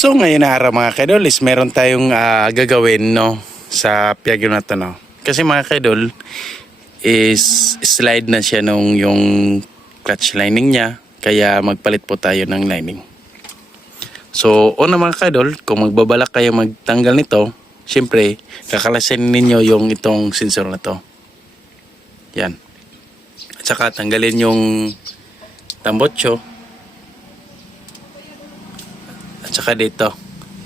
So ngayon araw mga kaidol is meron tayong ah, gagawin no sa Piaggio na to no. Kasi mga kaidol is slide na siya nung yung clutch lining niya kaya magpalit po tayo ng lining. So una mga kaidol kung magbabalak kayo magtanggal nito syempre kakalasin ninyo yung itong sensor na to. Yan. At saka tanggalin yung tambotso at saka dito.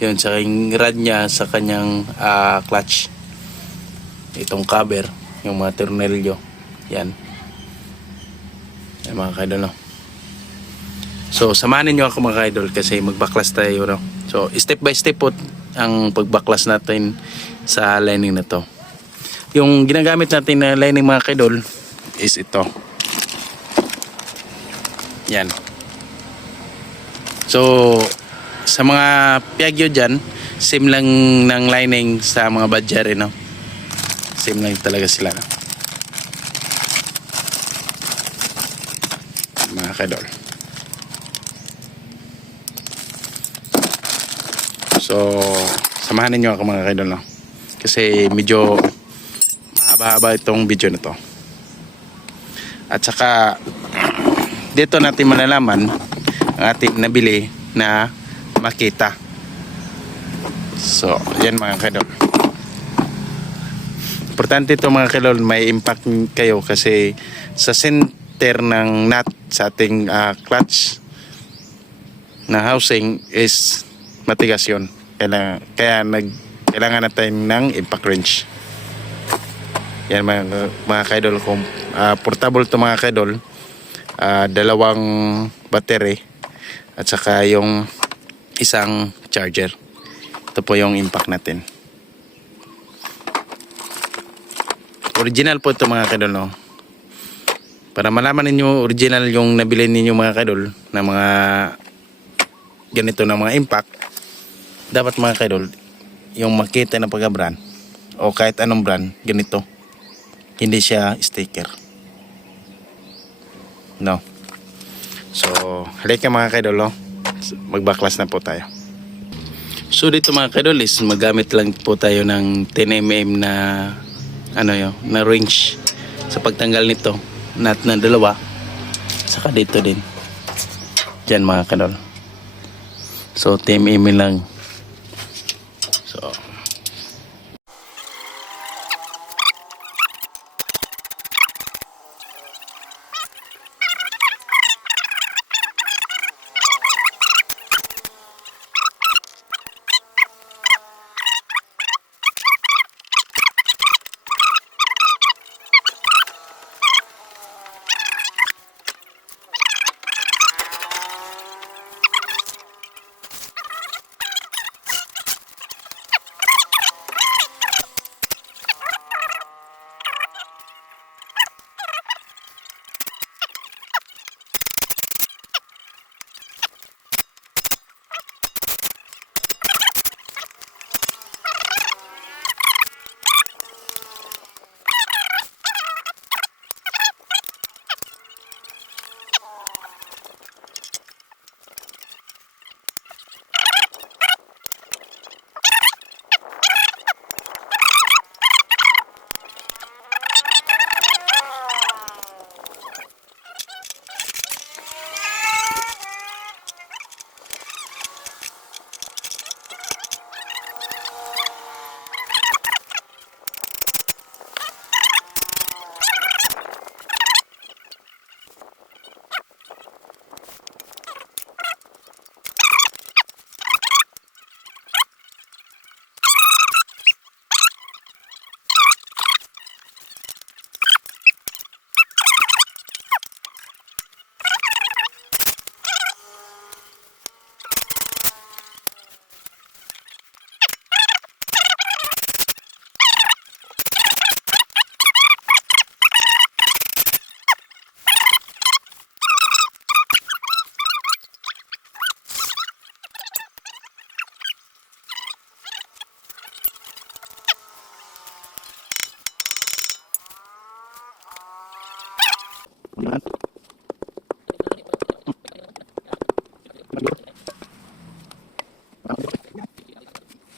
Yun sa rod niya sa kanyang ah, clutch. Itong cover yung mga tornilyo. Yan. Yan mga kaidol no? so samahan niyo ako mga kaidol kasi magbaklas tayo no? so step by step po ang pagbaklas natin sa lining na to. Yung ginagamit natin na lining mga kaidol is ito. Yan. So sa mga Piaggio dyan, same lang ng lining sa mga Badger, no? Same lang talaga sila, no? Mga kadol. So, samahan ninyo ako mga kadol, no? Kasi medyo mahaba-haba itong video na to. At saka, dito natin malalaman ang ating nabili na makita. So, yan mga kadol. Importante ito mga kadol, may impact kayo kasi sa center ng nut sa ating ah, clutch na housing is matigas yun. Kaya, kaya nag, kailangan natin ng impact wrench. Yan mga, mga kaidol. Kung ah, portable to mga kaidol, ah, dalawang battery at saka yung isang charger. Ito po yung impact natin. Original po ito mga kadol, no? Para malaman ninyo original yung nabili ninyo mga kadol na mga ganito na mga impact, dapat mga kadol, yung makita na pagka-brand o kahit anong brand, ganito. Hindi siya sticker. No. So, halika mga kadol, no? Magbaklas na po tayo. So dito mga kadol is magamit lang po tayo ng 10mm na ano yo, na range sa pagtanggal nito. Nut na dalawa. Saka dito din. Diyan mga kadol. So 10mm lang.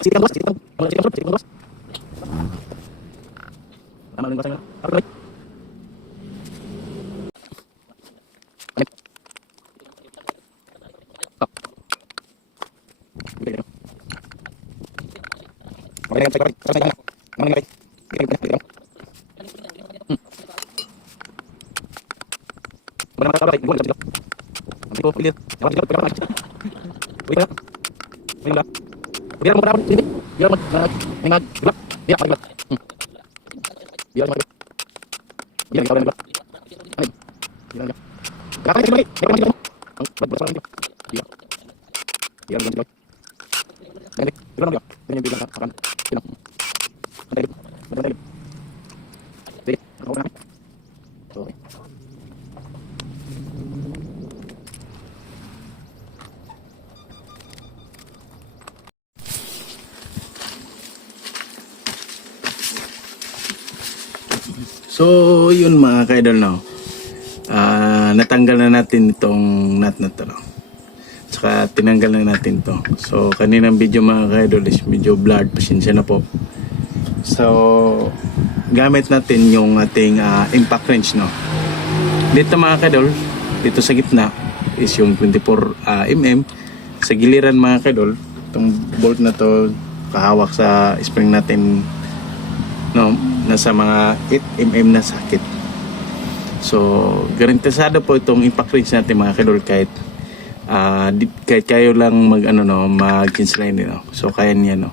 Sisikan luas, sisikan luas, sisikan luas, sisikan luas. Luasnya. Apa lagi? biar mau berapa ini biar mau nengah biar paling biar mau biar biar biar berapa biar biar mau biar biar So, yun mga ka-idol, no? Ah, natanggal na natin itong nut na to, no? Tsaka tinanggal na natin to. So, kaninang video mga ka-idol is medyo blurred. Pasensya na po. So, gamit natin yung ating ah, impact wrench, no? Dito mga ka-idol, dito sa gitna is yung 24 ah, mm. Sa giliran mga ka-idol, itong bolt na to kahawak sa spring natin no, nasa mga 8 mm na sakit. So, garantisado po itong impact wrench natin mga kadol kahit ah, di, kahit kayo lang mag ano no, mag line no. So, kaya niya no.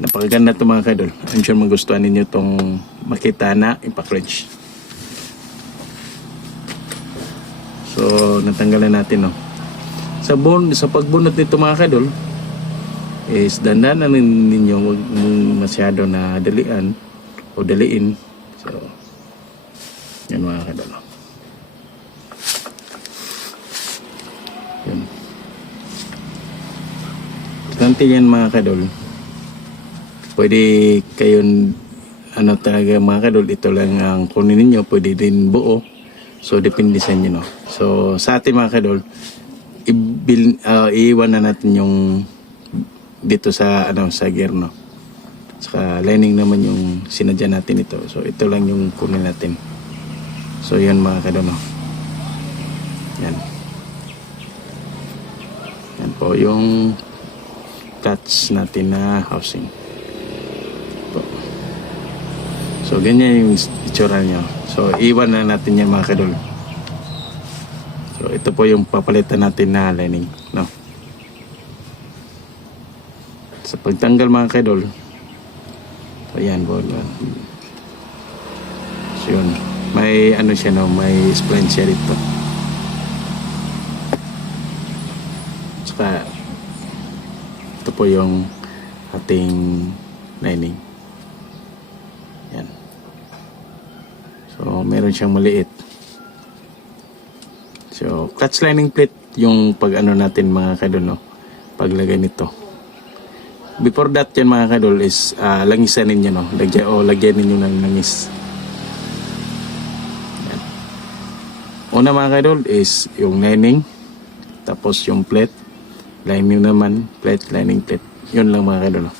Napakaganda to mga kadol. I'm sure magustuhan ninyo itong makita na impact wrench. So, natanggalan natin no. Sa bon sa pagbunot nito mga kadol, is dandanan nin- ninyo wag mong masyado na dalian o daliin. So yan mga kadalo. Yun. Importante yan mga kadol. Pwede kayon ano talaga mga kadol ito lang ang kunin ninyo pwede din buo. So depende sa inyo no? So sa ating mga kadol ibil, ah, iiwan na natin yung dito sa ano sa gear no. Saka lining naman yung sinadya natin ito. So ito lang yung kunin natin. So yan mga kadono. Yan. Yan po yung clutch natin na housing. Po. So ganyan yung itsura niya. So iwan na natin yan mga kadol. So ito po yung papalitan natin na lining. No. Sa pagtanggal mga kadol ayan po no. so yun. May ano siya no? May spline siya dito saka ito po yung ating lining. Yan so meron siyang maliit. So clutch lining plate yung pag ano natin mga kadol no? Paglagay nito Before that yan mga kadol is ah, langisan ninyo no. Lagyan, o lagyan ninyo ng langis. Yan. Una mga kadol is yung lining. Tapos yung plate. Lining naman. Plate, lining, plate. Yun lang mga kadol. no.